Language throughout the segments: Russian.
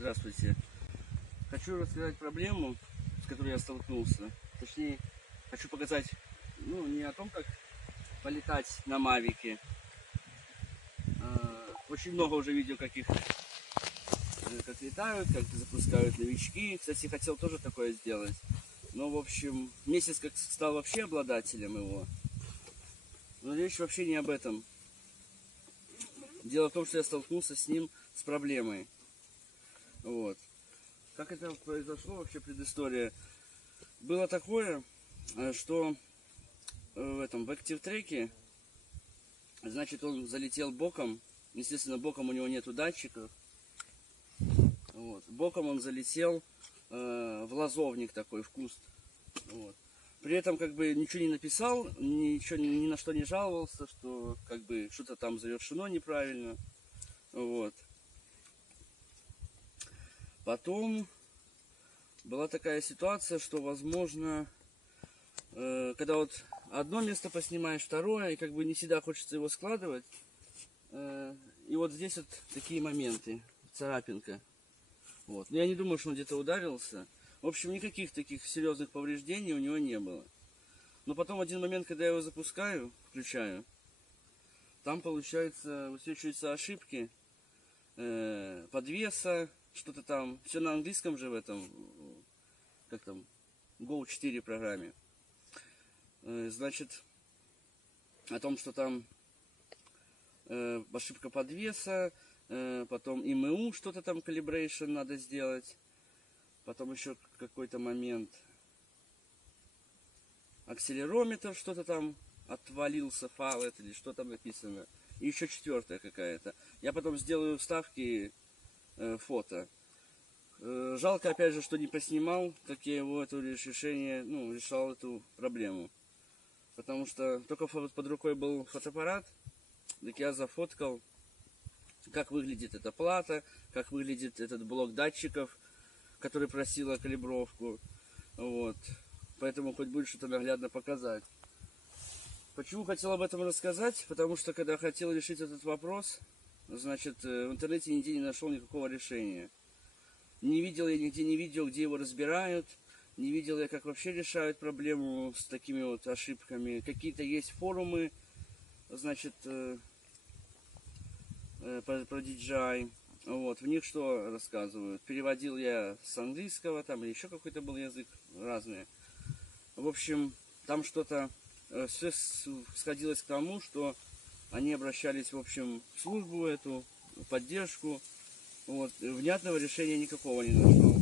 Здравствуйте. Хочу рассказать проблему, с которой я столкнулся. Точнее, хочу показать, не о том, как полетать на Мавике. Очень много уже видео, как летают, как запускают новички. Кстати, хотел тоже такое сделать. Но, в общем, месяц как стал вообще обладателем его. Но речь вообще не об этом. Дело в том, что я столкнулся с ним с проблемой. Вот. Как это произошло, вообще предыстория? Было такое, что в Active Track, значит, он залетел боком. Естественно, боком у него нету датчиков. Вот. Боком он залетел в лазовник такой, в куст. Вот. При этом как бы ничего не написал, ничего ни на что не жаловался, что как бы что-то там завершено неправильно. Вот. Потом была такая ситуация, что возможно, когда вот одно место поснимаешь, второе, и как бы не всегда хочется его складывать. И вот здесь вот такие моменты, царапинка. Вот. Но я не думаю, что он где-то ударился. В общем, никаких таких серьезных повреждений у него не было. Но потом в один момент, когда я его запускаю, включаю, там получается высвечиваются ошибки подвеса, что-то там, все на английском же в этом, как там, Go 4 программе. Значит, о том, что там ошибка подвеса, потом ИМУ что-то там, calibration надо сделать, потом еще какой-то момент акселерометр, что-то там отвалился, файл или что там написано, и еще четвертая какая-то. Я потом сделаю вставки фото. Жалко, опять же, что не поснимал, как я его решал эту проблему. Потому что только под рукой был фотоаппарат, так я зафоткал, как выглядит эта плата, как выглядит этот блок датчиков, который просила калибровку. Вот. Поэтому хоть будет что-то наглядно показать. Почему хотел об этом рассказать? Потому что когда хотел решить этот вопрос, значит, в интернете нигде не нашел никакого решения. Не видел я нигде не видел, где его разбирают. Не видел я, как вообще решают проблему с такими вот ошибками. Какие-то есть форумы, значит, про DJI. Вот, в них что рассказывают? Переводил я с английского, там или еще какой-то был язык, разные. В общем, там что-то все сходилось к тому, что они обращались, в общем, в службу эту, поддержку. Вот, внятного решения никакого не нашел.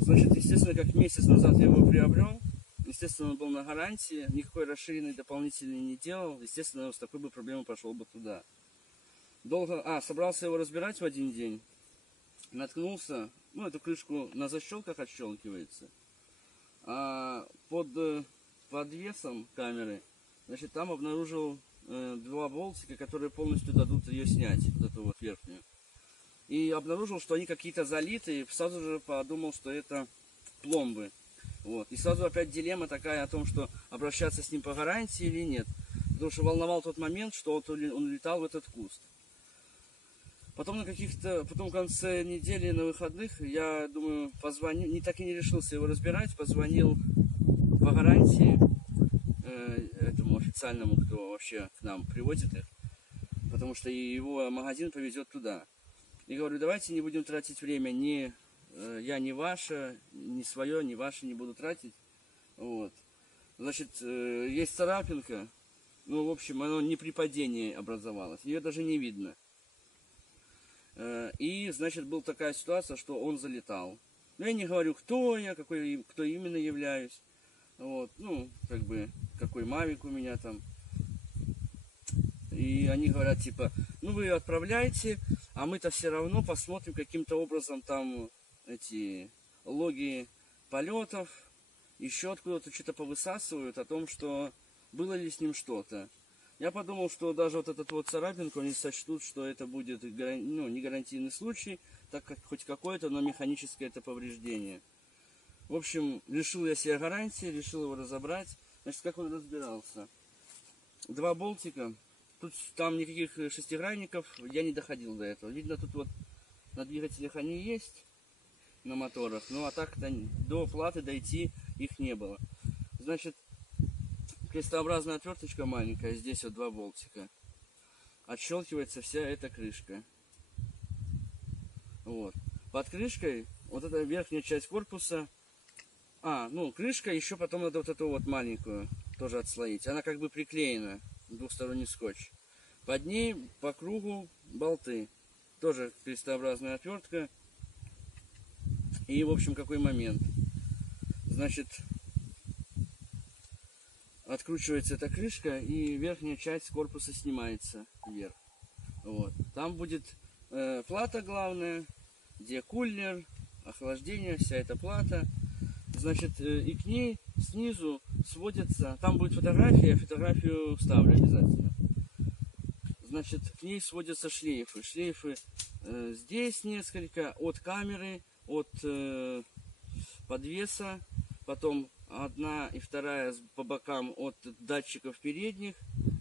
Значит, естественно, как месяц назад я его приобрел, естественно, он был на гарантии, никакой расширенный дополнительный не делал, естественно, с такой бы проблемой пошел бы туда. Собрался его разбирать в один день, наткнулся, эту крышку на защелках отщелкивается, а под подвесом камеры, значит, там обнаружил два болтика, которые полностью дадут ее снять, вот эту вот верхнюю. И обнаружил, что они какие-то залиты, и сразу же подумал, что это пломбы. Вот. И сразу опять дилемма такая о том, что обращаться с ним по гарантии или нет. Потому что волновал тот момент, что он летал в этот куст. Потом потом в конце недели на выходных, я думаю, позвонил, так и не решился его разбирать, позвонил по гарантии этому официальному, кто вообще к нам привозит их, потому что его магазин повезет туда. И говорю, давайте не будем тратить время, я не ваше, ни свое, ни ваше не буду тратить. Вот. Значит, есть царапинка, в общем, оно не при падении образовалось, ее даже не видно. И, значит, была такая ситуация, что он залетал. Но я не говорю, кто я, кто именно являюсь. Вот, какой мавик у меня там. И они говорят, типа, вы ее отправляйте, а мы-то все равно посмотрим каким-то образом там эти логи полетов, еще откуда-то что-то повысасывают о том, что было ли с ним что-то. Я подумал, что даже вот этот вот царапинку они сочтут, что это будет не гарантийный случай, так как хоть какое-то, но механическое это повреждение. В общем, решил я себе гарантии, решил его разобрать. Значит, как он разбирался? Два болтика. Там никаких шестигранников, я не доходил до этого. Видно, тут вот на двигателях они есть, на моторах, ну а так до платы дойти их не было. Значит, крестообразная отверточка маленькая, здесь вот 2 болтика. Отщелкивается вся эта крышка. Вот. Под крышкой вот эта верхняя часть корпуса. Ну, крышка, еще потом надо вот эту вот маленькую тоже отслоить. Она как бы приклеена, двухсторонний скотч. Под ней по кругу болты. Тоже крестообразная отвертка. И, в общем, какой момент. Значит, откручивается эта крышка, и верхняя часть корпуса снимается вверх. Вот. Там будет плата главная, где кулер, охлаждение, вся эта плата. Значит, и к ней снизу сводятся, там будет фотография, я фотографию вставлю обязательно. Значит, к ней сводятся шлейфы. Шлейфы здесь несколько, от камеры, от подвеса, потом одна и вторая по бокам от датчиков передних,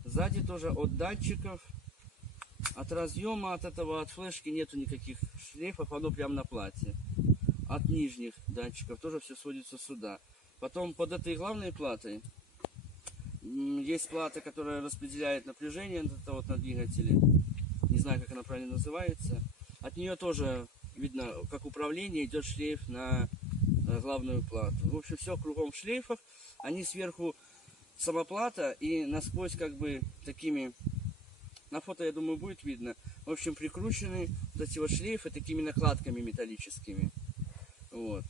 сзади тоже от датчиков. От разъема, от этого, от флешки нету никаких шлейфов, оно прямо на плате. От нижних датчиков тоже все сводится сюда. Потом под этой главной платой есть плата, которая распределяет напряжение, это вот на двигателе. Не знаю, как она правильно называется. От нее тоже видно, как управление, идет шлейф на главную плату. В общем, все кругом в шлейфах. Они сверху сама плата и насквозь как бы такими... На фото, я думаю, будет видно. В общем, прикручены вот эти вот шлейфы такими накладками металлическими. Вот.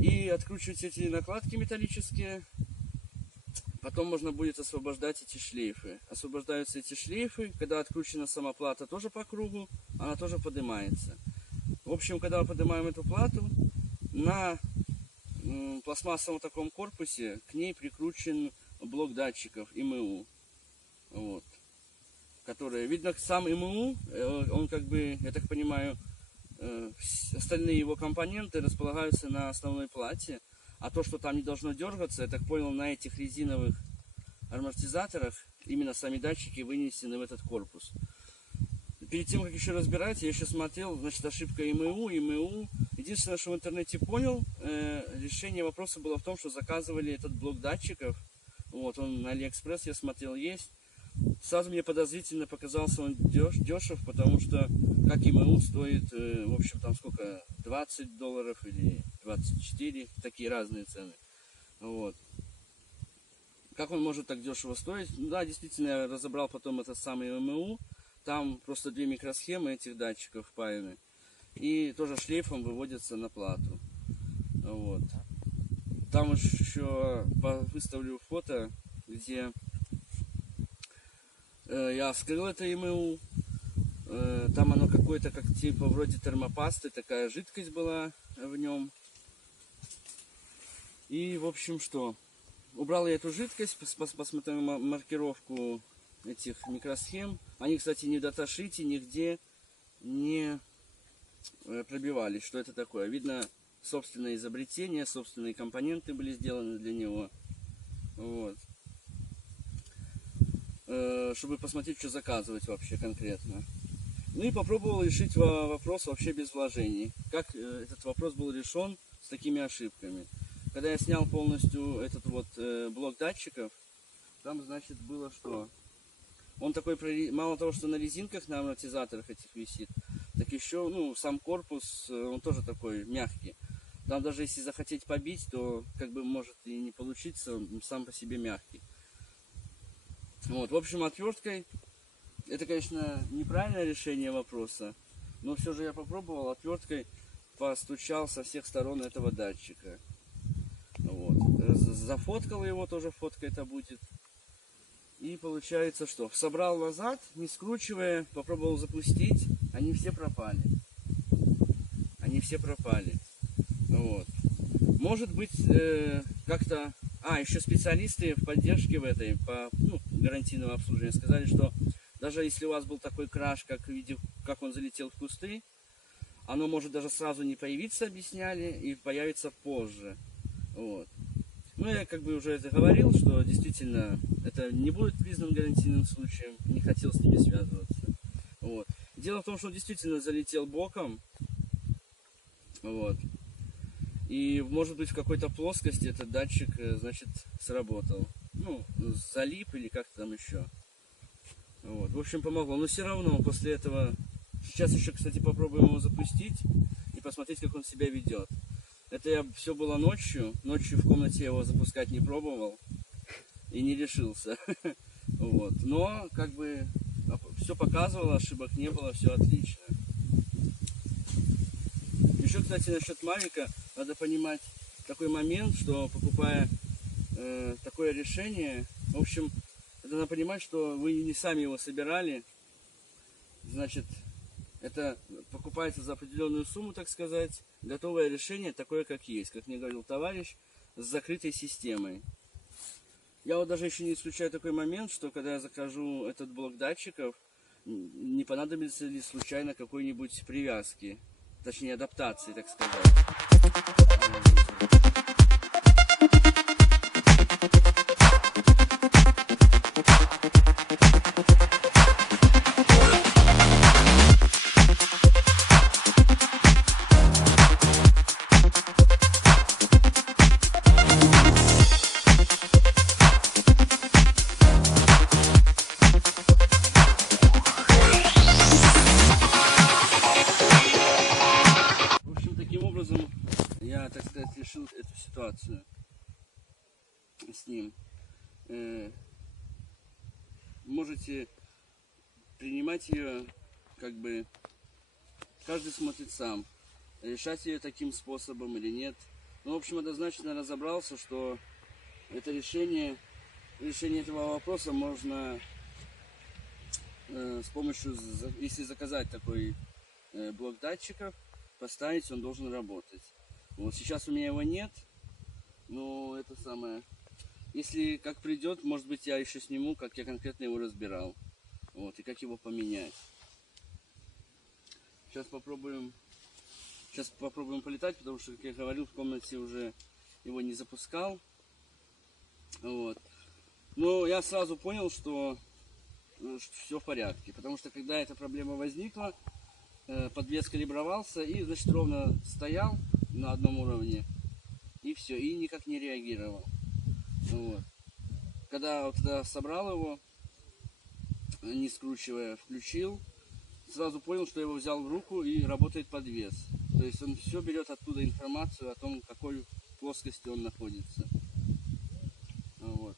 И откручивать эти накладки металлические. Потом можно будет освобождать эти шлейфы. Освобождаются эти шлейфы. Когда откручена сама плата тоже по кругу, она тоже поднимается. В общем, когда мы поднимаем эту плату, на пластмассовом таком корпусе к ней прикручен блок датчиков ИМУ. Вот. Которые, видно, сам ИМУ, он как бы, я так понимаю, остальные его компоненты располагаются на основной плате, а то, что там не должно дергаться, я так понял, на этих резиновых амортизаторах именно сами датчики вынесены в этот корпус. Перед тем, как еще разбирать, я еще смотрел, значит, ошибка ИМУ. Единственное, что в интернете понял, решение вопроса было в том, что заказывали этот блок датчиков, вот, он на Алиэкспресс, я смотрел, есть. Сразу мне подозрительно показался он дешев, потому что как ИМУ стоит, в общем, там сколько, $20 или 24, такие разные цены. Вот. Как он может так дешево стоить? Ну да, действительно, я разобрал потом этот самый ИМУ. Там просто 2 микросхемы этих датчиков впаяны. И тоже шлейфом выводятся на плату. Вот. Там еще выставлю фото, где я вскрыл это ИМУ. Там оно какое-то, как типа вроде термопасты, такая жидкость была в нем. И в общем что? Убрал я эту жидкость, посмотрел маркировку этих микросхем. Они, кстати, ни в даташите, нигде не пробивались, что это такое. Видно, собственное изобретение, собственные компоненты были сделаны для него. Вот. Чтобы посмотреть, что заказывать вообще конкретно. Ну и попробовал решить вопрос вообще без вложений. Как этот вопрос был решен с такими ошибками. Когда я снял полностью этот вот блок датчиков, там, значит, было что? Он такой, мало того, что на резинках, на амортизаторах этих висит, так еще, ну, сам корпус, он тоже такой мягкий. Там даже если захотеть побить, то как бы может и не получиться, он сам по себе мягкий. Вот, в общем, отверткой, это, конечно, неправильное решение вопроса, но все же я попробовал, отверткой постучал со всех сторон этого датчика. Вот. Зафоткал его, тоже фотка это будет. И получается что? Собрал назад, не скручивая, попробовал запустить, они все пропали. Они все пропали. Вот. Может быть, как-то... еще специалисты в поддержке в этой, по гарантийному обслуживанию, сказали, что даже если у вас был такой краш, как он залетел в кусты, оно может даже сразу не появиться, объясняли, и появится позже. Вот. Ну, я как бы уже это говорил, что действительно это не будет признан гарантийным случаем, не хотел с ними связываться. Вот. Дело в том, что он действительно залетел боком. Вот. И может быть в какой-то плоскости этот датчик, значит, сработал. Ну, залип или как-то там еще. Вот. В общем, помогло. Но все равно после этого... Сейчас еще, кстати, попробуем его запустить и посмотреть, как он себя ведет. Это все было ночью. Ночью в комнате я его запускать не пробовал. И не решился. Вот. Но, как бы, все показывало, ошибок не было, все отлично. Еще, кстати, насчет Мавика, надо понимать такой момент, что покупая такое решение, в общем, надо понимать, что вы не сами его собирали, значит, это покупается за определенную сумму, так сказать, готовое решение, такое, как есть, как мне говорил товарищ, с закрытой системой. Я вот даже еще не исключаю такой момент, что когда я закажу этот блок датчиков, не понадобится ли случайно какой-нибудь привязки, точнее адаптации, так сказать. Я, так сказать, решил эту ситуацию с ним. Можете принимать ее, как бы, каждый смотрит сам, решать ее таким способом или нет. Ну, в общем, однозначно разобрался, что это решение этого вопроса можно с помощью, если заказать такой блок датчиков, поставить, он должен работать. Вот сейчас у меня его нет, но это самое. Если как придет, может быть, я еще сниму, как я конкретно его разбирал. Вот, и как его поменять. Сейчас попробуем полетать, потому что, как я говорил, в комнате уже его не запускал. Вот. Но я сразу понял, что все в порядке, потому что когда эта проблема возникла, подвес калибровался и, значит, ровно стоял на одном уровне, и все, и никак не реагировал. Вот. Когда вот тогда собрал его, не скручивая, включил, сразу понял, что я его взял в руку и работает подвес. То есть он все берет оттуда информацию о том, в какой плоскости он находится. Вот.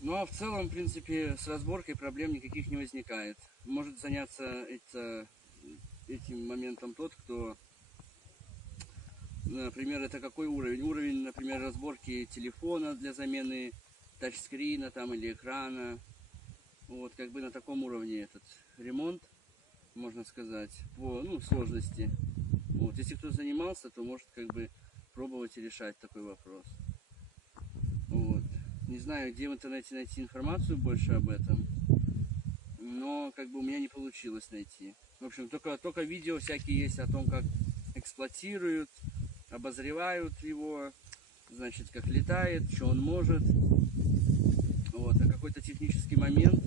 Ну а в целом, в принципе, с разборкой проблем никаких не возникает. Может заняться этим моментом тот, кто, например, это какой уровень? Уровень, например, разборки телефона для замены тачскрина там или экрана. Вот, как бы на таком уровне этот ремонт, можно сказать, по сложности. Вот, если кто занимался, то может как бы пробовать и решать такой вопрос. Вот. Не знаю, где в интернете найти информацию больше об этом, но как бы у меня не получилось найти. В общем, только видео всякие есть о том, как эксплуатируют, обозревают его, значит, как летает, что он может. Вот, а какой-то технический момент,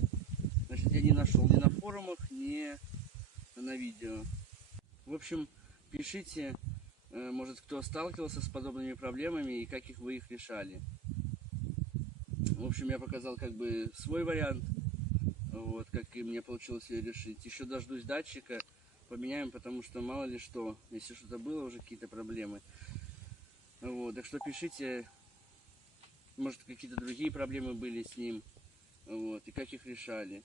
значит, я не нашел ни на форумах, ни на видео. В общем, пишите, может, кто сталкивался с подобными проблемами и как вы их решали. В общем, я показал как бы свой вариант, вот, как и мне получилось ее решить. Еще дождусь датчика, поменяем, потому что мало ли что, если что-то было, уже какие-то проблемы. Вот, так что пишите, может, какие-то другие проблемы были с ним, вот, и как их решали.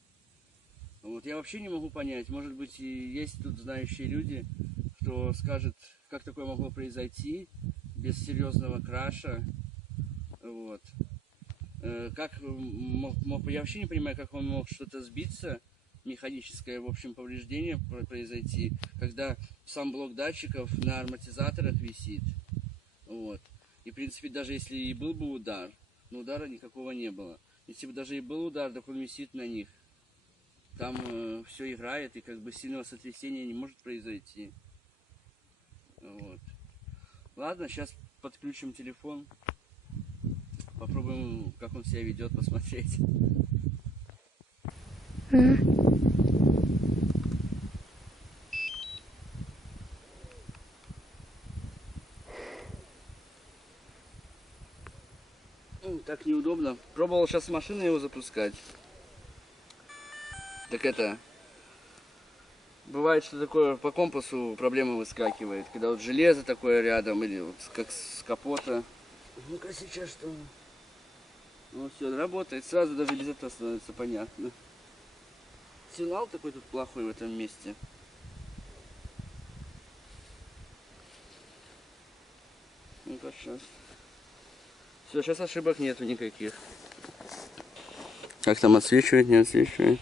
Вот, я вообще не могу понять, может быть, и есть тут знающие люди, кто скажет, как такое могло произойти без серьезного краша. Вот. Как мог, я вообще не понимаю, как он мог что-то сбиться, механическое, в общем, повреждение произойти, когда сам блок датчиков на амортизаторах висит. Вот. И, в принципе, даже если и был бы удар, но удара никакого не было. Если бы даже и был удар, так он висит на них. Там все играет, и как бы сильного сотрясения не может произойти. Вот. Ладно, сейчас подключим телефон. Попробуем, как он себя ведет, посмотреть. Так неудобно. Пробовал сейчас с машины его запускать. Так это... Бывает, что такое по компасу проблема выскакивает. Когда вот железо такое рядом, или вот как с капота. Ну-ка сейчас что? Ну все, работает. Сразу даже без этого становится понятно. Сигнал такой тут плохой в этом месте. Ну-ка сейчас. Все, сейчас ошибок нету никаких. Как там отсвечивает, не отсвечивает?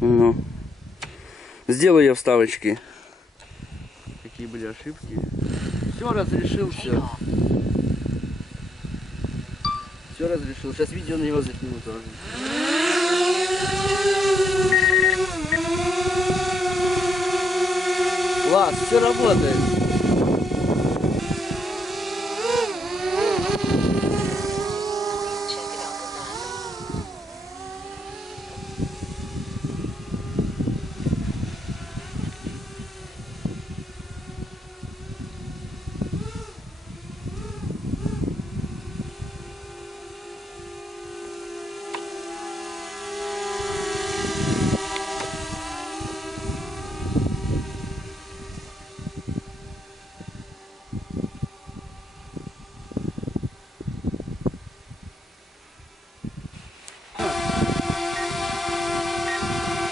Ну. Сделаю я вставочки. Какие были ошибки. Все, разрешил, все. Все разрешил. Сейчас видео на него засниму тоже. Класс, все работает.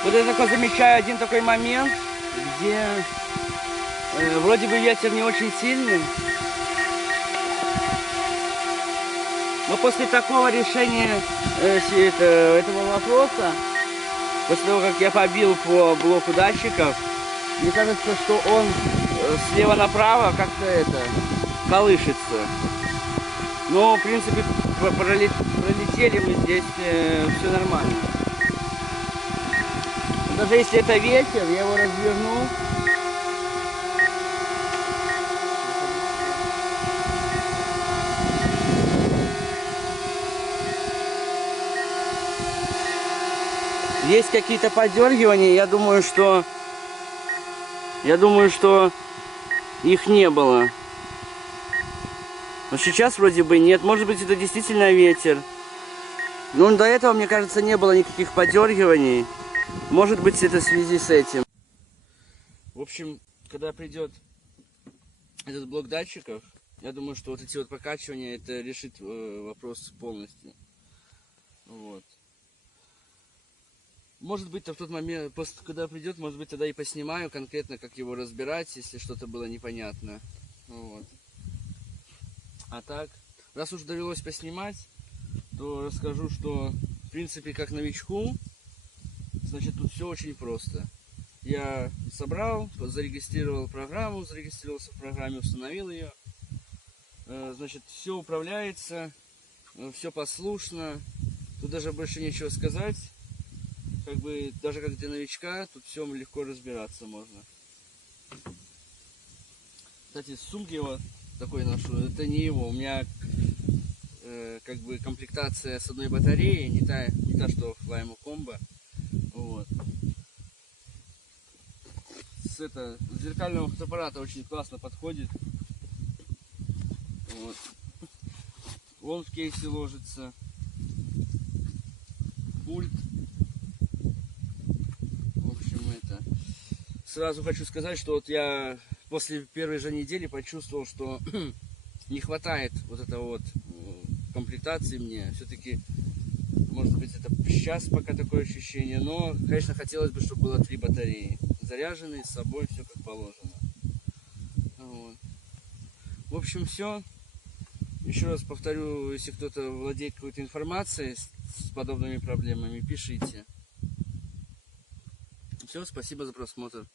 Вот я такой замечаю один такой момент, где вроде бы ветер не очень сильный, но после такого решения этого вопроса, после того, как я побил по блоку датчиков, мне кажется, что он слева направо как-то колышется. Но, в принципе, пролетели мы здесь, все нормально. Даже если это ветер, я его разверну. Есть какие-то подергивания, я думаю, что их не было. Но сейчас вроде бы нет. Может быть, это действительно ветер. Но до этого, мне кажется, не было никаких подергиваний. Может быть, это в связи с этим. В общем, когда придет этот блок датчиков, я думаю, что вот эти вот покачивания, это решит вопрос полностью. Вот. Может быть, в тот момент, когда придет, может быть, тогда и поснимаю конкретно, как его разбирать, если что-то было непонятно. Вот. А так, раз уж довелось поснимать, то расскажу, что, в принципе, как новичку, значит, тут все очень просто. Я собрал, зарегистрировал программу, зарегистрировался в программе, установил ее. Значит, все управляется, все послушно. Тут даже больше нечего сказать. Как бы, даже как для новичка, тут все легко разбираться можно. Кстати, сумки вот такой ношу, это не его. У меня как бы комплектация с одной батареей, не та что в Flymo Combo. Вот. С зеркального фотоаппарата очень классно подходит. Вот. Он в кейсе ложится. Пульт. В общем, сразу хочу сказать, что вот я после первой же недели почувствовал, что не хватает вот этого вот комплектации мне. Все-таки, может быть, это сейчас пока такое ощущение, но, конечно, хотелось бы, чтобы было 3 батареи. Заряженные, с собой, все как положено. Вот. В общем, все. Еще раз повторю, если кто-то владеет какой-то информацией с подобными проблемами, пишите. Все, спасибо за просмотр.